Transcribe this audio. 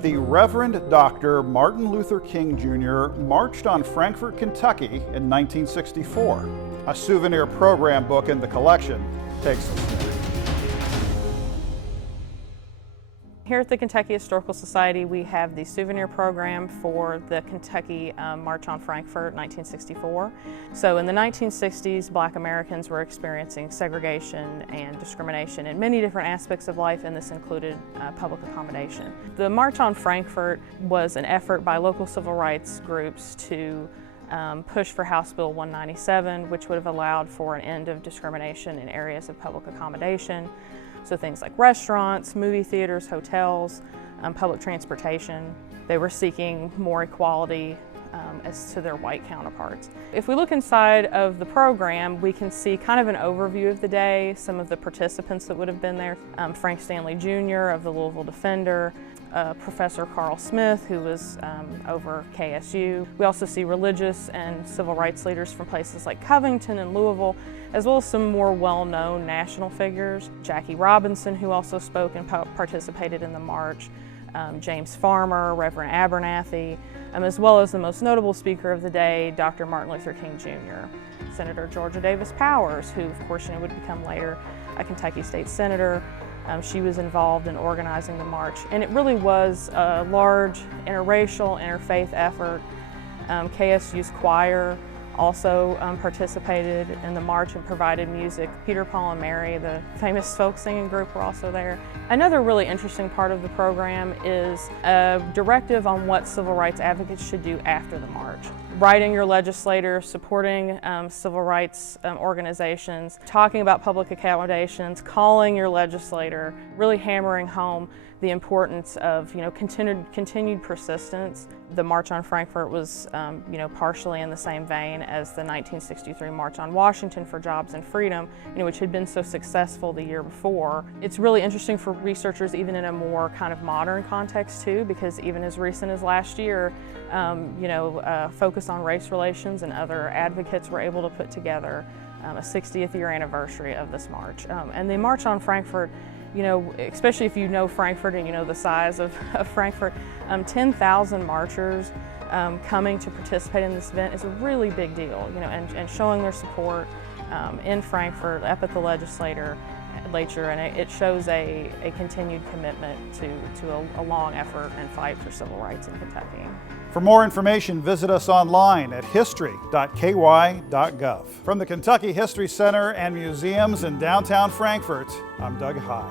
The Reverend Dr. Martin Luther King Jr. marched on Frankfort, Kentucky in 1964. A souvenir program book in the collection takes us there. Here at the Kentucky Historical Society, we have the souvenir program for the Kentucky March on Frankfort, 1964. So in the 1960s, Black Americans were experiencing segregation and discrimination in many different aspects of life, and this included public accommodation. The March on Frankfort was an effort by local civil rights groups to push for House Bill 197, which would have allowed for an end of discrimination in areas of public accommodation. So things like restaurants, movie theaters, hotels, public transportation. They were seeking more equality as to their white counterparts. If we look inside of the program, we can see kind of an overview of the day, some of the participants that would have been there. Frank Stanley Jr. of the Louisville Defender, Professor Carl Smith, who was over KSU. We also see religious and civil rights leaders from places like Covington and Louisville, as well as some more well-known national figures. Jackie Robinson, who also spoke and participated in the march, James Farmer, Reverend Abernathy, as well as the most notable speaker of the day, Dr. Martin Luther King Jr. Senator Georgia Davis Powers, who of course would become later a Kentucky State Senator. She was involved in organizing the march, and it really was a large interracial, interfaith effort. KSU's choir also participated in the march and provided music. Peter, Paul, and Mary, the famous folk singing group, were also there. Another really interesting part of the program is a directive on what civil rights advocates should do after the march. Writing your legislator, supporting civil rights organizations, talking about public accommodations, calling your legislator, really hammering home the importance of continued persistence. The March on Frankfort was partially in the same vein as the 1963 March on Washington for Jobs and Freedom, which had been so successful the year before. It's really interesting for researchers even in a more kind of modern context too, because even as recent as last year, Focus on Race Relations and other advocates were able to put together a 60th year anniversary of this march. And the March on Frankfort, especially if you know Frankfort and you know the size of Frankfort, 10,000 marchers coming to participate in this event is a really big deal, and showing their support in Frankfort, up at the legislature, and it shows a continued commitment to a long effort and fight for civil rights in Kentucky. For more information, visit us online at history.ky.gov. From the Kentucky History Center and Museums in downtown Frankfort, I'm Doug High.